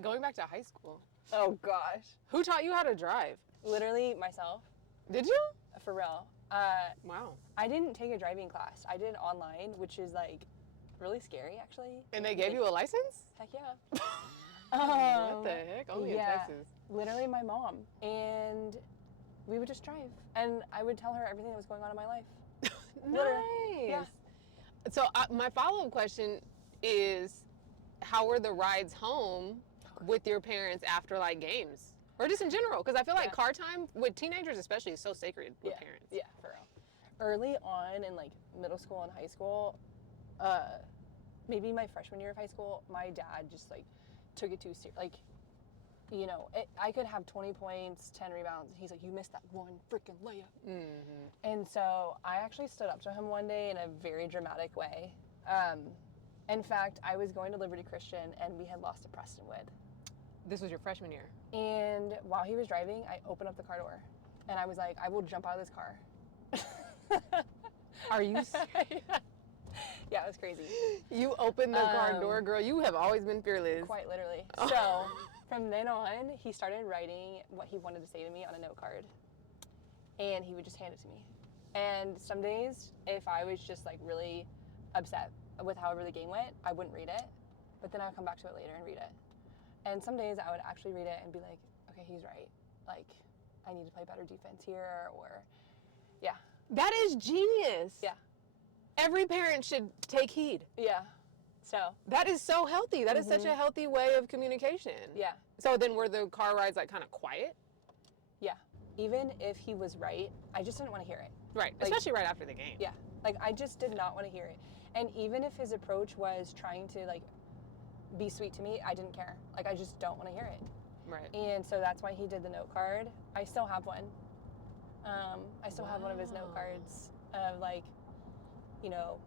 going back to high school. Oh gosh. Who taught you how to drive? Literally myself. Did you? For real. Wow. I didn't take a driving class. I did online, which is like really scary actually. And they gave you a license? Heck yeah. What the heck? Only in yeah, Texas. literally my mom. And we would just drive. And I would tell her everything that was going on in my life. Nice. Yeah. So my follow-up question is, how were the rides home with your parents after like games? Or just in general? Because I feel like car time, with teenagers especially, is so sacred with parents. Yeah, for real. Early on in like middle school and high school, maybe my freshman year of high school, my dad just like took it too serious. Like, you know, I could have 20 points, 10 rebounds. He's like, you missed that one freaking layup. Mm-hmm. And so I actually stood up to him one day in a very dramatic way. In fact, I was going to Liberty Christian and we had lost to Prestonwood. This was your freshman year? And while he was driving, I opened up the car door. And I was like, I will jump out of this car. Are you serious? Yeah, it was crazy. You opened the car door, girl. You have always been fearless. Quite literally. So from then on, he started writing what he wanted to say to me on a note card. And he would just hand it to me. And some days, if I was just like really upset with however the game went, I wouldn't read it. But then I would come back to it later and read it. And some days I would actually read it and be like, okay, he's right. Like, I need to play better defense here, or, yeah. That is genius. Yeah. Every parent should take heed. Yeah. So. That is so healthy. That is such a healthy way of communication. Yeah. So then were the car rides like kind of quiet? Yeah. Even if he was right, I just didn't want to hear it. Right. Like, especially right after the game. Yeah. Like, I just did not want to hear it. And even if his approach was trying to, like, be sweet to me, I didn't care. Like, I just don't want to hear it. Right. And so that's why he did the note card. I still have one. I still have one of his note cards of, like, you know,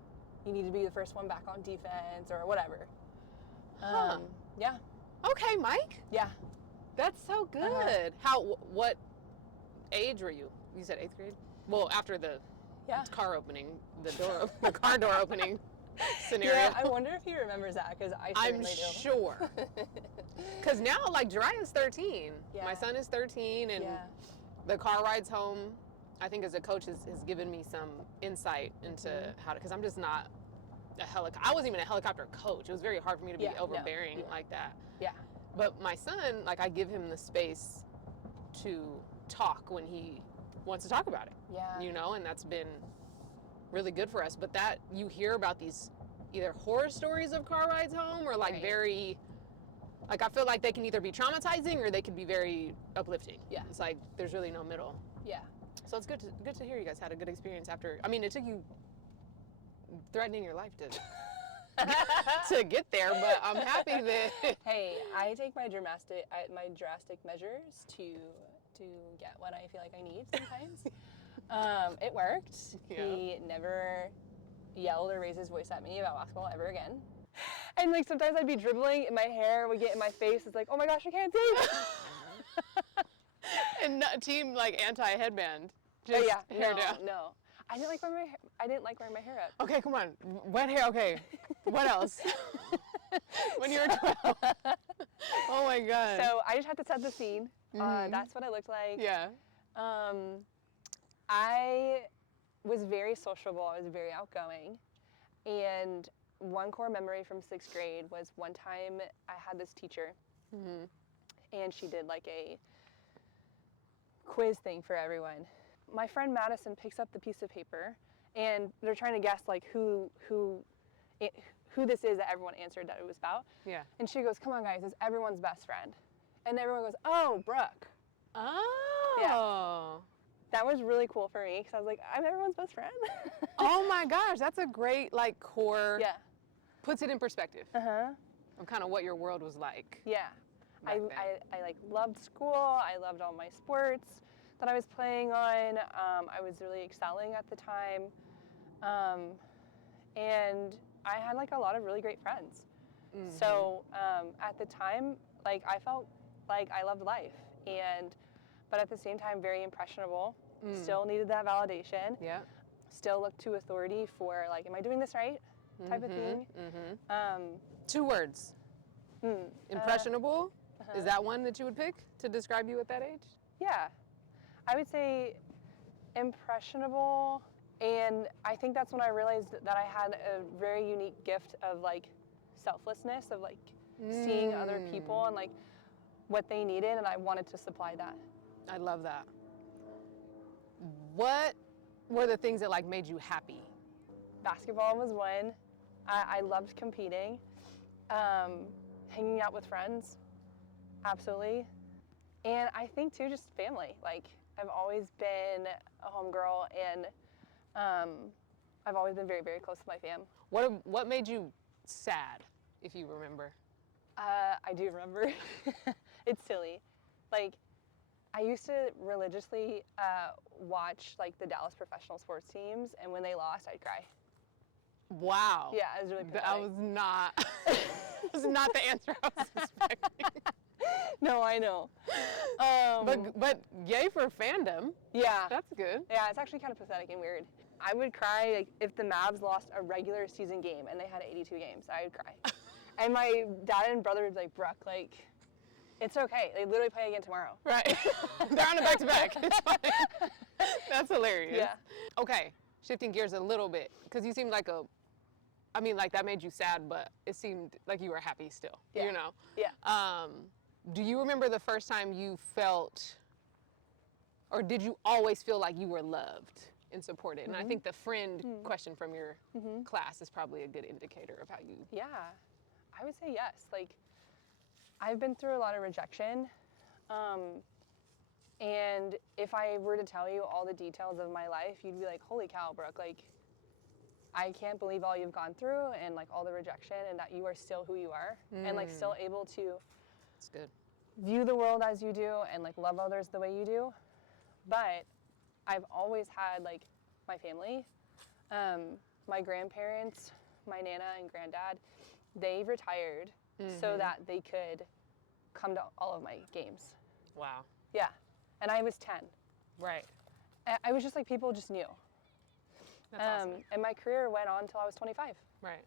you need to be the first one back on defense or whatever. Yeah. Okay, Mike. Yeah. That's so good. What age were you? You said 8th grade? Well, after the car opening, the car door opening scenario. Yeah, I wonder if he remembers that, because I'm sure. Because now, like, Jerica's 13. Yeah. My son is 13, and the car rides home, I think as a coach, has given me some insight into how to, because I'm just not I wasn't even a helicopter coach. It was very hard for me to be overbearing like that. Yeah. But my son, like, I give him the space to talk when he wants to talk about it. Yeah. You know, and that's been really good for us. But that, you hear about these either horror stories of car rides home, or like very, like, I feel like they can either be traumatizing or they can be very uplifting. Yeah. It's like there's really no middle. Yeah. So it's good to hear you guys had a good experience after. I mean, it took you threatening your life to to get there, but I'm happy that. Hey, I take my drastic measures to get what I feel like I need sometimes. It worked. Yeah. He never yelled or raised his voice at me about basketball ever again. And like sometimes I'd be dribbling and my hair would get in my face. It's like, oh my gosh, I can't see. And team like anti-headband. Just hair down. No. I didn't like wearing my hair up. Okay, come on. Wet hair, okay. What else? When you were 12. Oh my God. So I just had to set the scene. That's what I looked like. Yeah. I was very sociable. I was very outgoing. And one core memory from 6th grade was one time I had this teacher, and she did like a quiz thing for everyone. My friend Madison picks up the piece of paper, and they're trying to guess like who this is that everyone answered that it was about. Yeah. And she goes, "Come on, guys, it's everyone's best friend." And everyone goes, "Oh, Brooke." Oh. Yeah. That was really cool for me, because I was like, I'm everyone's best friend. Oh my gosh, that's a great like core. Yeah. Puts it in perspective. Of kind of what your world was like. Yeah. I like loved school. I loved all my sports that I was playing on. I was really excelling at the time. And I had like a lot of really great friends. So at the time, like I felt like I loved life, but at the same time very impressionable. Still needed that validation. Yeah. Still looked to authority for like, am I doing this right? Type of thing. 2 words. Impressionable? Is that one that you would pick to describe you at that age? Yeah. I would say impressionable, and I think that's when I realized that I had a very unique gift of like selflessness, of like seeing other people and like what they needed, and I wanted to supply that. I love that. What were the things that like made you happy? Basketball was one. I loved competing. Hanging out with friends, absolutely. And I think too, just family. Like I've always been a homegirl, and I've always been very, very close to my fam. What made you sad, if you remember? I do remember. It's silly. Like, I used to religiously watch like the Dallas professional sports teams, and when they lost, I'd cry. Wow. Yeah, it was really pathetic. That was not, was not the answer I was expecting. No, I know. But yay for fandom. Yeah. That's good. Yeah, it's actually kind of pathetic and weird. I would cry like, if the Mavs lost a regular season game and they had 82 games. I would cry. And my dad and brother would be like, Brooke, like, it's okay. They literally play again tomorrow. Right. They're on a back-to-back. It's fine. That's hilarious. Yeah. Okay, shifting gears a little bit, because you seemed like that made you sad, but it seemed like you were happy still, Yeah. you know? Yeah. Do you remember the first time you felt, or did you always feel like you were loved and supported? And I think the friend question from your class is probably a good indicator of how you... Yeah, I would say yes. Like, I've been through a lot of rejection. And if I were to tell you all the details of my life, you'd be like, holy cow, Brooke, like, I can't believe all you've gone through and like all the rejection, and that you are still who you are and like still able to That's good. view the world as you do and like love others the way you do. But I've always had like my family, my grandparents, my Nana and granddad, they retired so that they could come to all of my games. Wow. Yeah. And I was 10. Right. I was just like, people just knew. That's awesome. And my career went on until I was 25. Right.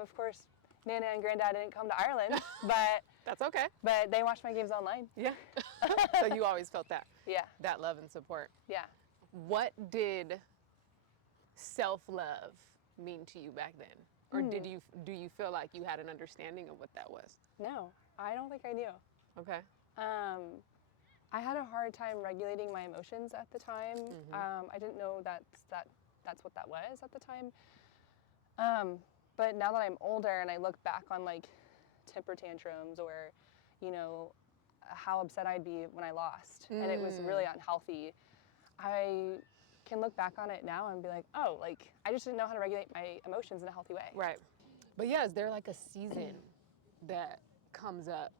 Of course, Nana and Granddad didn't come to Ireland, but That's okay. but they watched my games online. Yeah. So you always felt that. Yeah. That love and support. Yeah. What did self-love mean to you back then? Or do you feel like you had an understanding of what that was? No, I don't think I do. Okay. I had a hard time regulating my emotions at the time. I didn't know that's what that was at the time. But now that I'm older and I look back on like temper tantrums or, you know, how upset I'd be when I lost and it was really unhealthy, I can look back on it now and be like, oh, like I just didn't know how to regulate my emotions in a healthy way. Right. But yeah, is there like a season that comes up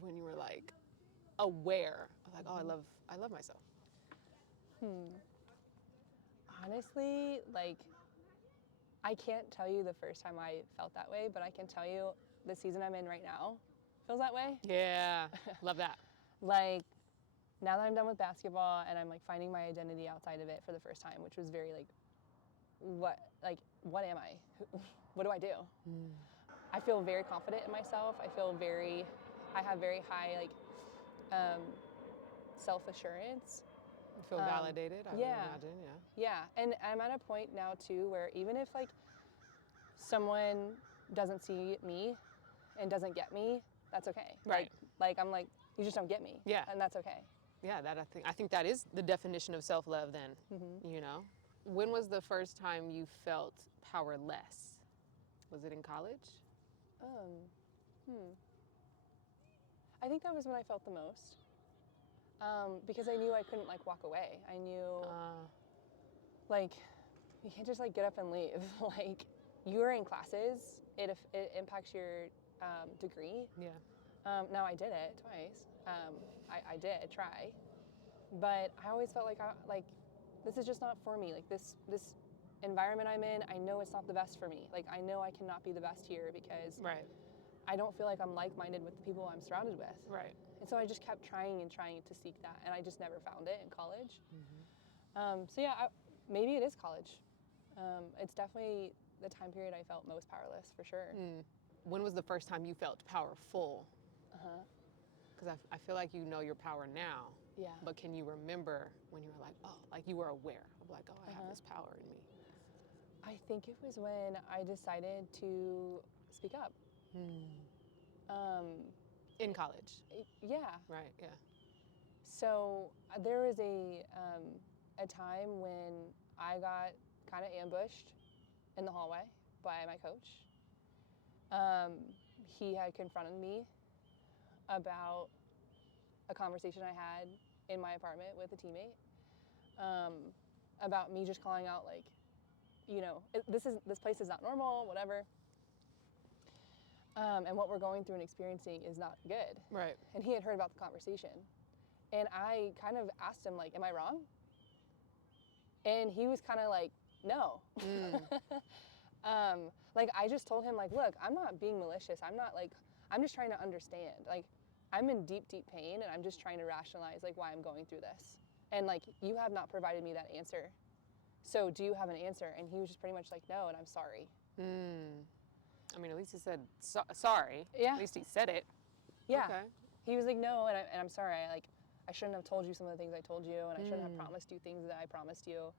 when you were like aware of like, oh, I love myself? Honestly, like, I can't tell you the first time I felt that way, but I can tell you the season I'm in right now feels that way. Yeah, love that. Like, now that I'm done with basketball and I'm like finding my identity outside of it for the first time, which was very like, what am I? What do I do? I feel very confident in myself. I have very high like self-assurance. You feel validated, I would imagine, yeah. Yeah, and I'm at a point now too where even if like someone doesn't see me and doesn't get me, that's okay. Right. Like I'm like, you just don't get me. Yeah. And that's okay. Yeah, I think that is the definition of self-love then, you know? When was the first time you felt powerless? Was it in college? I think that was when I felt the most. Because I knew I couldn't like walk away. I knew like you can't just like get up and leave. Like you're in classes, it impacts your degree. Yeah. Now I did it twice. I did try, but I always felt like this is just not for me. Like this environment I'm in, I know it's not the best for me. Like I know I cannot be the best here because I don't feel like I'm like-minded with the people I'm surrounded with. Right. And so I just kept trying and trying to seek that, and I just never found it in college. So yeah, maybe it is college. It's definitely the time period I felt most powerless, for sure. when was the first time you felt powerful? Uh-huh. Because I feel like you know your power now. Yeah. But can you remember when you were like, oh, like you were aware of like, oh, I have this power in me? I think it was when I decided to speak up. In college. Yeah. Right, yeah. So there was a time when I got kind of ambushed in the hallway by my coach. He had confronted me about a conversation I had in my apartment with a teammate, about me just calling out like, you know, this place is not normal, whatever. And what we're going through and experiencing is not good. Right. And he had heard about the conversation. And I kind of asked him, like, am I wrong? And he was kind of like, no. Like, I just told him, like, look, I'm not being malicious. I'm just trying to understand. Like, I'm in deep, deep pain, and I'm just trying to rationalize, like, why I'm going through this. And, like, you have not provided me that answer. So do you have an answer? And he was just pretty much like, no, and I'm sorry. I mean, at least he said sorry. Yeah. At least he said it. Yeah. Okay. He was like, no, and I'm sorry. I shouldn't have told you some of the things I told you, and I shouldn't have promised you things that I promised you,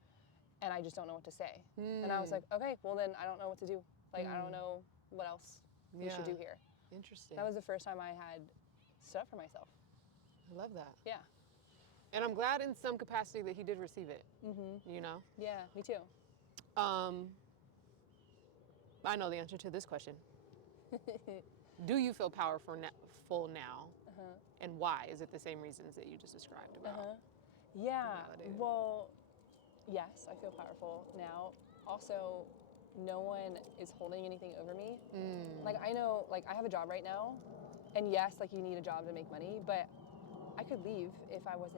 and I just don't know what to say. And I was like, okay, well then I don't know what to do. Like, I don't know what else we should do here. Interesting. That was the first time I had stood up for myself. I love that. Yeah. And I'm glad in some capacity that he did receive it. You know? Yeah, me too. I know the answer to this question. Do you feel powerful now? And why? Is it the same reasons that you just described about? Yeah, well, yes, I feel powerful now. Also, no one is holding anything over me. Like, I know, like, I have a job right now, and yes, like, you need a job to make money, but I could leave if I was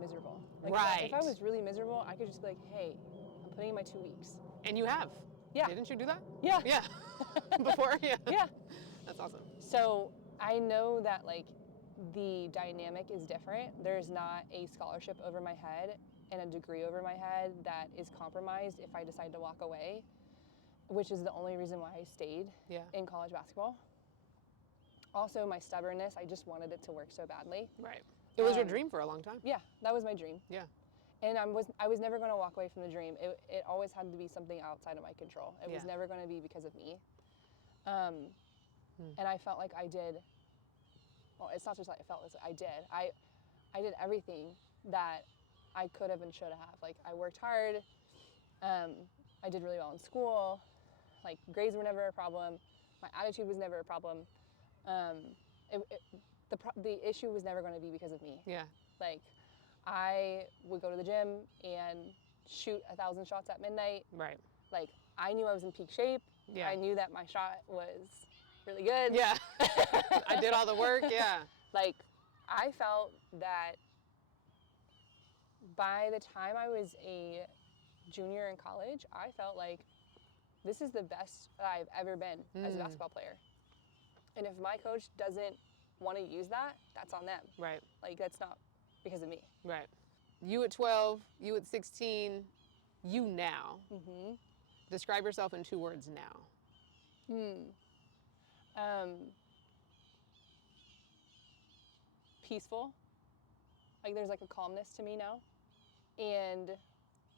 miserable. Like, right. If I was really miserable, I could just be like, hey, I'm putting in my 2 weeks. And you have. Yeah. Didn't you do that? Yeah. Yeah. Before? Yeah. Yeah. That's awesome. So I know that, like, the dynamic is different. There's not a scholarship over my head and a degree over my head that is compromised if I decide to walk away, which is the only reason why I stayed in college basketball. Also, my stubbornness, I just wanted it to work so badly. Right. It was your dream for a long time. Yeah, that was my dream. Yeah. And I was never going to walk away from the dream. It always had to be something outside of my control. It was never going to be because of me. And I felt like I did, well, it's not just like I felt, it's like I did everything that I could have and should have. Like, I worked hard. I did really well in school. Like, grades were never a problem. My attitude was never a problem. The issue was never going to be because of me. Yeah. Like, I would go to the gym and shoot 1,000 shots at midnight. Right. Like, I knew I was in peak shape. Yeah. I knew that my shot was really good. Yeah. I did all the work. Yeah. Like, I felt that by the time I was a junior in college, I felt like this is the best that I've ever been as a basketball player. And if my coach doesn't want to use that, that's on them. Right. Like, that's not because of me. Right. You at 12, you at 16, you now. Describe yourself in 2 words now. Peaceful. Like, there's like a calmness to me now. And,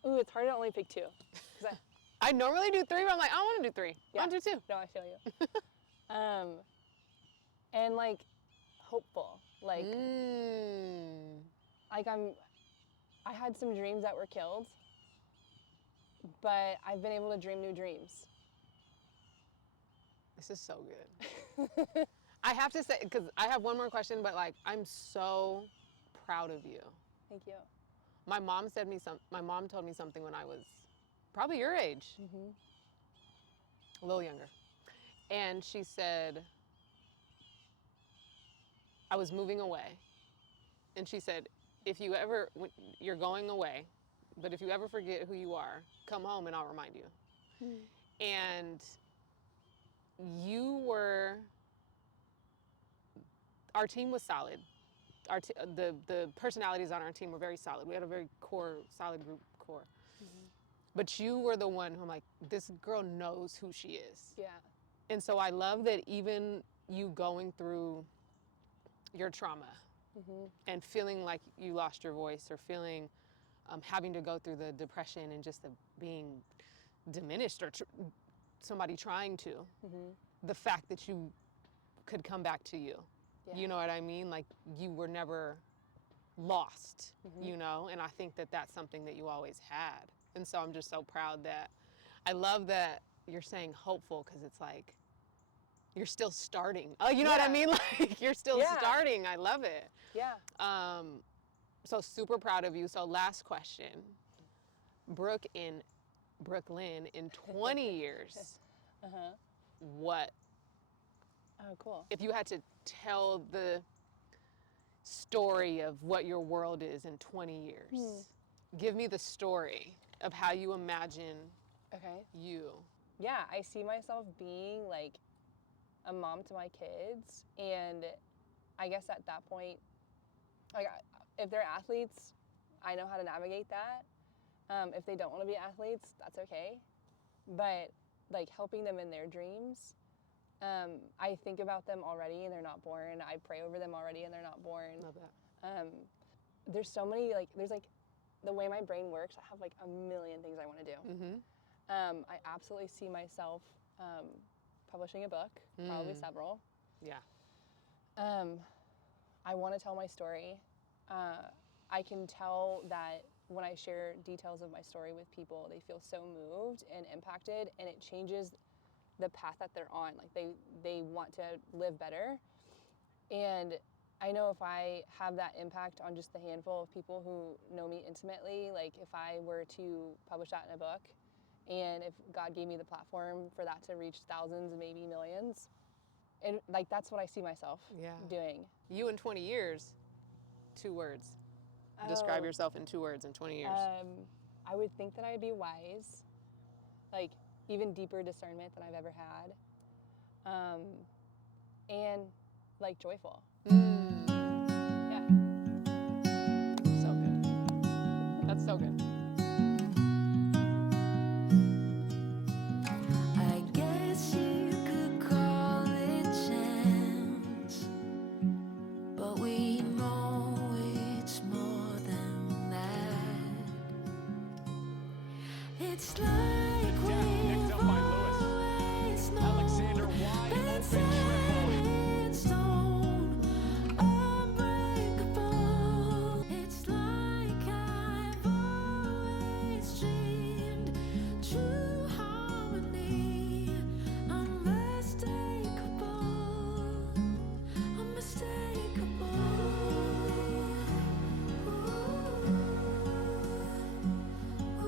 ooh, it's hard to only pick 2. 'Cause I normally do 3, but I'm like, I don't want to do 3. Yeah. I want to do 2. No, I feel you. And, like, hopeful. Like, like I had some dreams that were killed, but I've been able to dream new dreams. This is so good. I have to say, because I have one more question, but like, I'm so proud of you. Thank you. My mom told me something when I was probably your age, a little younger. And she said, I was moving away. And she said, you're going away, but if you ever forget who you are, come home and I'll remind you. And our team was solid. The personalities on our team were very solid. We had a very solid group core. But you were the one who I'm like, this girl knows who she is. Yeah. And so I love that even you going through your trauma and feeling like you lost your voice, or feeling having to go through the depression and just the being diminished, or somebody trying to, the fact that you could come back to you. Yeah. You know what I mean? Like, you were never lost, you know? And I think that that's something that you always had. And so I'm just so proud that, I love that you're saying hopeful, because it's like, you're still starting. Oh, you know what I mean? Like, you're still starting. I love it. Yeah. So super proud of you. So last question. Brooke Lynn, in 20 years, what? Oh, cool. If you had to tell the story of what your world is in 20 years, give me the story of how you imagine you. Yeah, I see myself being like a mom to my kids, and I guess at that point, like, if they're athletes, I know how to navigate that. If they don't want to be athletes, that's okay. But like, helping them in their dreams, I think about them already and they're not born. I pray over them already and they're not born. Love that. There's so many, like, there's like, the way my brain works, I have like a million things I want to do. I absolutely see myself publishing a book, probably several. Yeah. I want to tell my story. I can tell that when I share details of my story with people, they feel so moved and impacted, and it changes the path that they're on. Like, they want to live better. And I know if I have that impact on just the handful of people who know me intimately, like, if I were to publish that in a book, and if God gave me the platform for that to reach thousands and maybe millions, and like, that's what I see myself doing. You in 20 years, 2 words. Describe yourself in 2 words in 20 years. I would think that I'd be wise, like, even deeper discernment than I've ever had, and like, joyful. Yeah. So good. That's so good. I guess you could call it chance, but we know it's more than that. It's like